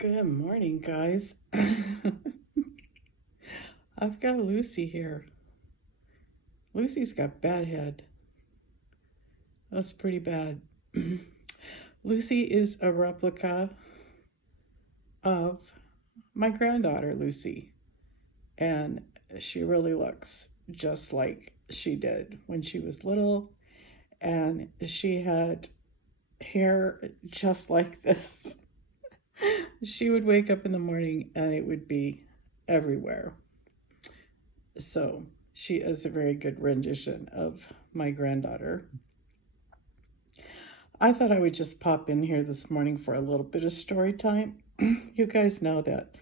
Good morning, guys. I've got Lucy here. Lucy's got bad head. That's pretty bad. Lucy is a replica of my granddaughter, Lucy, and she really looks just like she did when she was little, and she had hair just like this. She would wake up in the morning and it would be everywhere. So she is a very good rendition of my granddaughter. I thought I would just pop in here this morning for a little bit of story time. You guys know that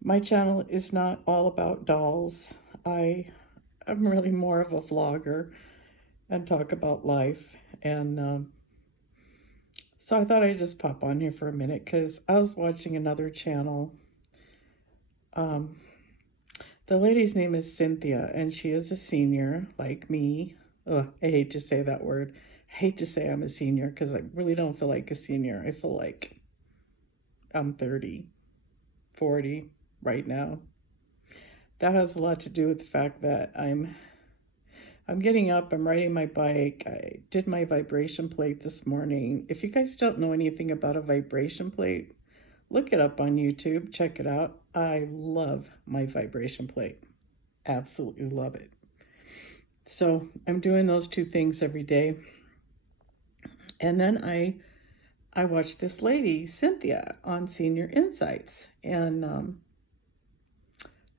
my channel is not all about dolls. I am really more of a vlogger and talk about life. And so I thought I'd just pop on here for a minute because I was watching another channel. The lady's name is Cynthia, and she is a senior like me. Ugh, I hate to say that word. I hate to say I'm a senior because I really don't feel like a senior. I feel like I'm 30, 40 right now. That has a lot to do with the fact that I'm getting up, I'm riding my bike. I did my vibration plate this morning. If you guys don't know anything about a vibration plate, look it up on YouTube, check it out. I love my vibration plate. Absolutely love it. So I'm doing those two things every day. And then I watched this lady, Cynthia, on Senior Insights. And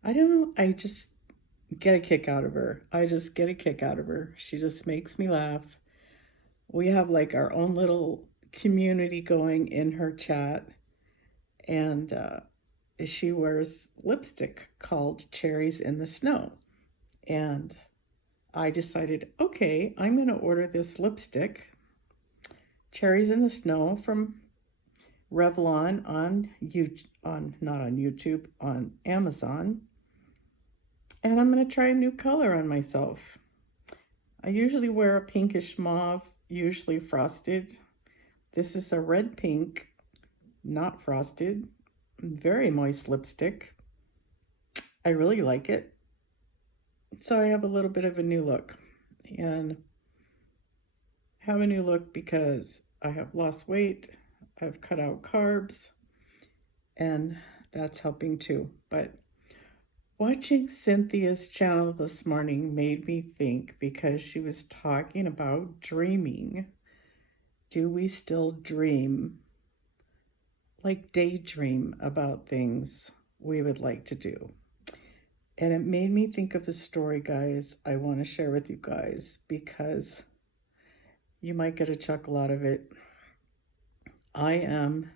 I don't know, I just get a kick out of her. I just get a kick out of her. She just makes me laugh. We have like our own little community going in her chat. And she wears lipstick called Cherries in the Snow. And I decided, okay, I'm going to order this lipstick, Cherries in the Snow, from Revlon not on YouTube, on Amazon. And I'm going to try a new color on myself. I usually wear a pinkish mauve, usually frosted. This is a red pink, not frosted, very moist lipstick. I really like it. So I have a little bit of a new look, and have a new look because I have lost weight, I've cut out carbs, and that's helping too. But watching Cynthia's channel this morning made me think, because she was talking about dreaming. Do we still dream? Like daydream about things we would like to do? And it made me think of a story, guys, I want to share with you guys because you might get a chuckle out of it. I am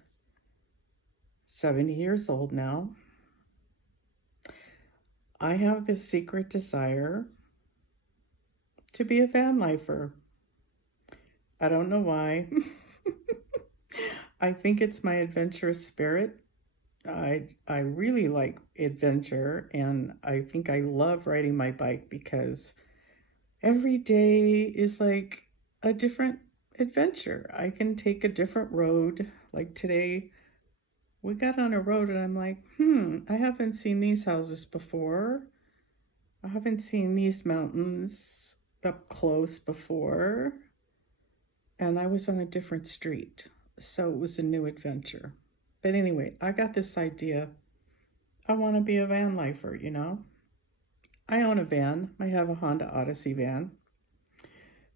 70 years old now. I have this secret desire to be a van lifer. I don't know why. I think it's my adventurous spirit. I really like adventure, and I think I love riding my bike because every day is like a different adventure. I can take a different road. Like today, we got on a road and I'm like, I haven't seen these houses before. I haven't seen these mountains up close before. And I was on a different street. So it was a new adventure. But anyway, I got this idea. I want to be a van lifer, you know. I own a van. I have a Honda Odyssey van.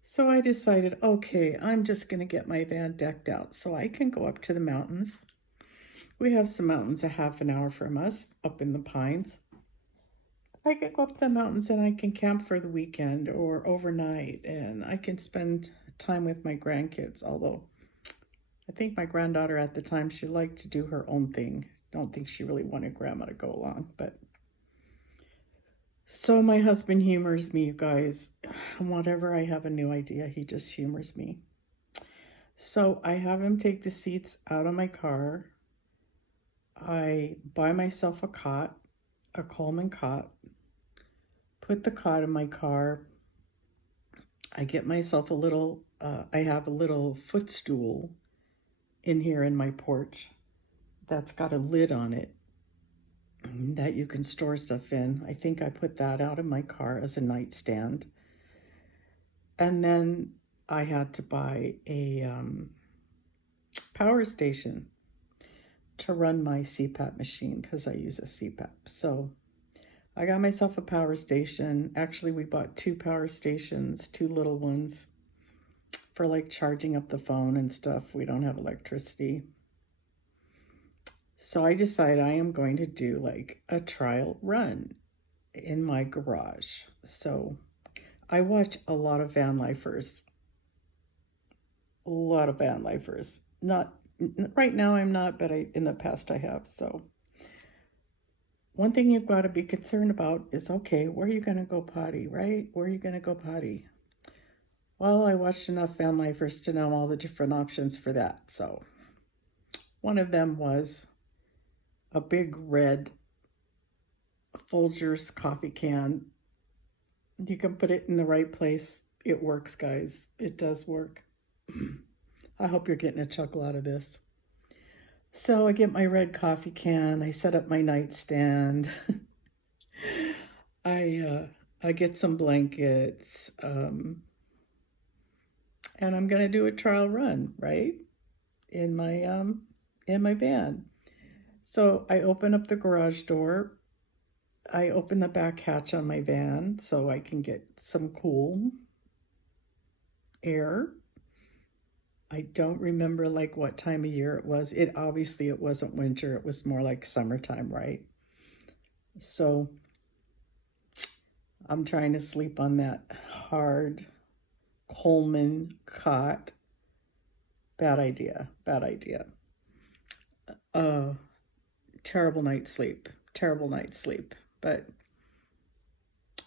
So I decided, okay, I'm just going to get my van decked out so I can go up to the mountains. We have some mountains a half an hour from us, up in the pines. I can go up to the mountains and I can camp for the weekend or overnight, and I can spend time with my grandkids, although I think my granddaughter at the time, she liked to do her own thing. Don't think she really wanted grandma to go along, but so my husband humors me, you guys. Whenever I have a new idea, he just humors me. So I have him take the seats out of my car. I buy myself a cot, a Coleman cot, put the cot in my car. I get myself I have a little footstool in here in my porch that's got a lid on it that you can store stuff in. I think I put that out in my car as a nightstand. And then I had to buy a power station to run my CPAP machine because I use a CPAP. So I got myself a power station. Actually, we bought 2 power stations, 2 little ones for like charging up the phone and stuff. We don't have electricity. So I decided I am going to do like a trial run in my garage. So I watch a lot of van lifers. A lot of van lifers. Not right now I'm not, but in the past I have. So one thing you've got to be concerned about is, okay, where are you going to go potty, right? Where are you going to go potty? Well, I watched enough van lifers to know all the different options for that. So one of them was a big red Folgers coffee can. You can put it in the right place. It works, guys. It does work. I hope you're getting a chuckle out of this. So I get my red coffee can. I set up my nightstand. I get some blankets. And I'm gonna do a trial run, right? In my van. So I open up the garage door. I open the back hatch on my van so I can get some cool air. I don't remember like what time of year it was. It wasn't winter. It was more like summertime, right? So I'm trying to sleep on that hard Coleman cot. Bad idea. Bad idea. Terrible night's sleep. Terrible night's sleep. But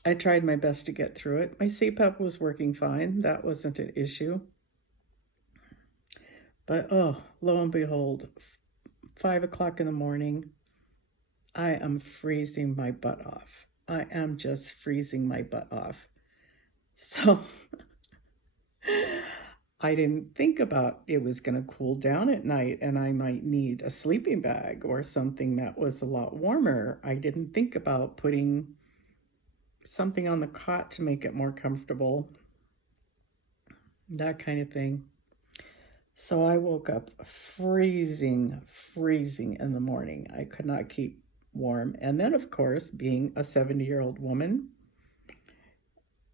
I tried my best to get through it. My CPAP was working fine. That wasn't an issue. But lo and behold, 5 o'clock in the morning, I am freezing my butt off. I am just freezing my butt off. So I didn't think about it was going to cool down at night and I might need a sleeping bag or something that was a lot warmer. I didn't think about putting something on the cot to make it more comfortable, that kind of thing. So I woke up freezing in the morning. I could not keep warm. And then, of course, being a 70-year-old woman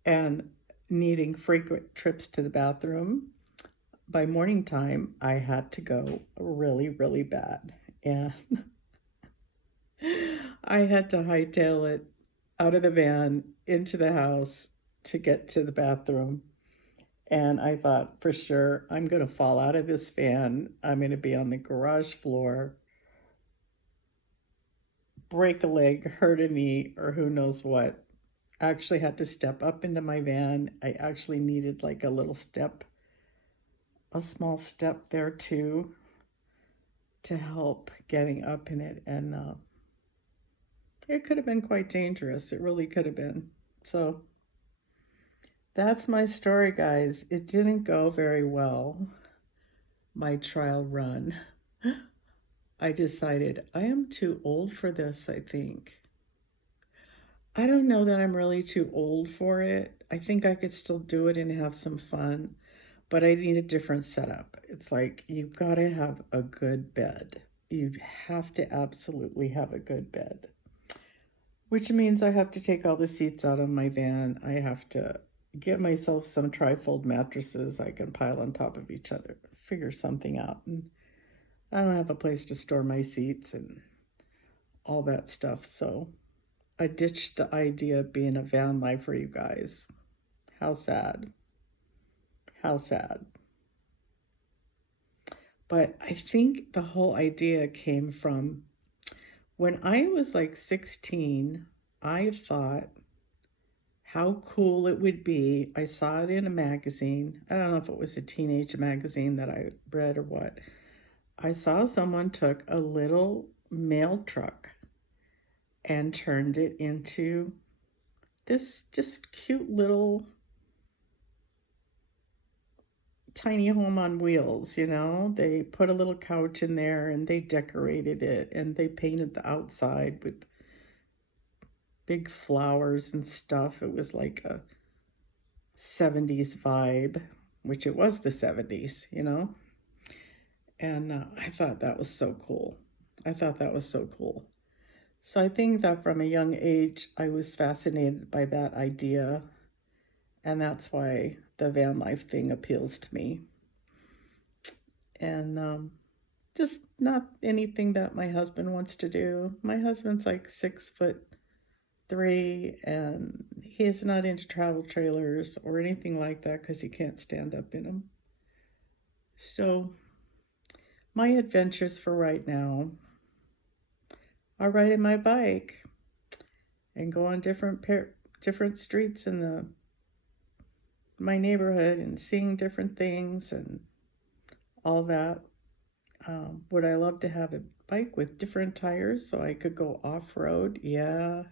and needing frequent trips to the bathroom, by morning time, I had to go really, really bad. And I had to hightail it out of the van into the house to get to the bathroom. And I thought, for sure, I'm going to fall out of this van. I'm going to be on the garage floor, break a leg, hurt a knee, or who knows what. I actually had to step up into my van. I actually needed like a little step, a small step there too, to help getting up in it. And it could have been quite dangerous. It really could have been. So that's my story, guys. It didn't go very well, my trial run. I decided I am too old for this, I think. I don't know that I'm really too old for it. I think I could still do it and have some fun, but I need a different setup. It's like you've got to have a good bed. You have to absolutely have a good bed, which means I have to take all the seats out of my van. I have to get myself some trifold mattresses I can pile on top of each other, figure something out. And I don't have a place to store my seats and all that stuff. So I ditched the idea of being a van lifer, you guys. How sad. How sad. But I think the whole idea came from when I was like 16, I thought how cool it would be. I saw it in a magazine. I don't know if it was a teenage magazine that I read or what. I saw someone took a little mail truck and turned it into this just cute little tiny home on wheels, you know. They put a little couch in there and they decorated it and they painted the outside with big flowers and stuff. It was like a 70s vibe, which it was the 70s, you know. And I thought that was so cool. I thought that was so cool. So I think that from a young age, I was fascinated by that idea. And that's why the van life thing appeals to me. And just not anything that my husband wants to do. My husband's like 6'3", and he is not into travel trailers or anything like that because he can't stand up in them. So my adventures for right now are riding my bike and go on different streets in my neighborhood and seeing different things and all that. Would I love to have a bike with different tires so I could go off-road? Yeah.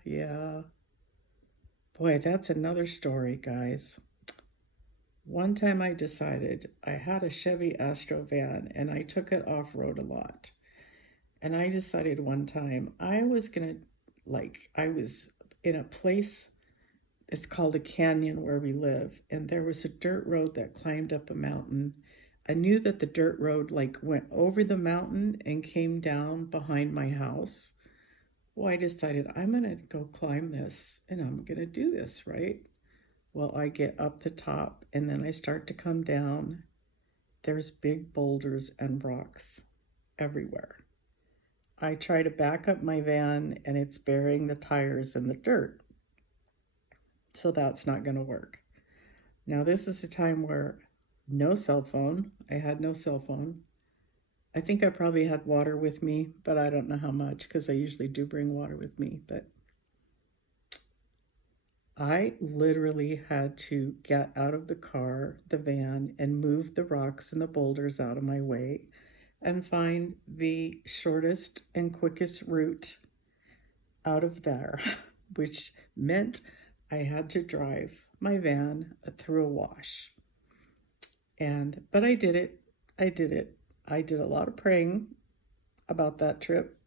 Boy, that's another story, guys. One time I decided I had a Chevy Astro van and I took it off-road a lot. And I decided one time I was in a place, it's called a canyon where we live, and there was a dirt road that climbed up a mountain. I knew that the dirt road went over the mountain and came down behind my house. Well, I decided I'm going to go climb this and I'm going to do this, right? Well, I get up the top and then I start to come down. There's big boulders and rocks everywhere. I try to back up my van and it's burying the tires in the dirt. So that's not going to work. Now, this is a time where no cell phone. I had no cell phone. I think I probably had water with me, but I don't know how much because I usually do bring water with me. But I literally had to get out of the car, the van, and move the rocks and the boulders out of my way and find the shortest and quickest route out of there, which meant I had to drive my van through a wash. But I did it. I did a lot of praying about that trip,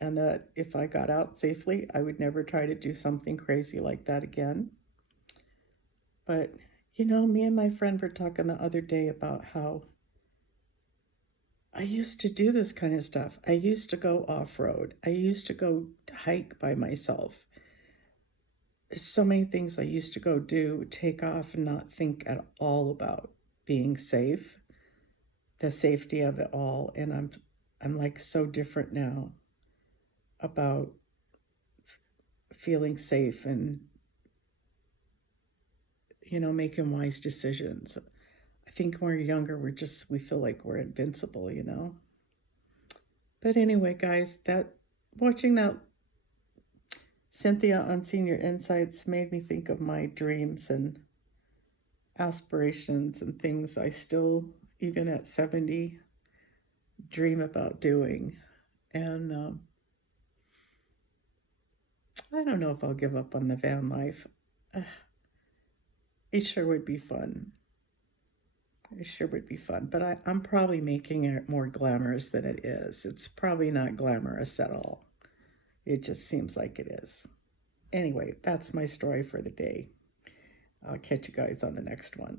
and that if I got out safely, I would never try to do something crazy like that again. But, you know, me and my friend were talking the other day about how I used to do this kind of stuff. I used to go off-road. I used to go hike by myself. There's so many things I used to go do, take off and not think at all about being safe, the safety of it all. And I'm like so different now about feeling safe and, you know, making wise decisions. I think when we're younger, we feel like we're invincible, you know. But anyway, guys, watching that Cynthia on Senior Insights made me think of my dreams and aspirations and things I still, even at 70, dream about doing. And I don't know if I'll give up on the van life. It sure would be fun. It sure would be fun. But I'm probably making it more glamorous than it is. It's probably not glamorous at all. It just seems like it is. Anyway, that's my story for the day. I'll catch you guys on the next one.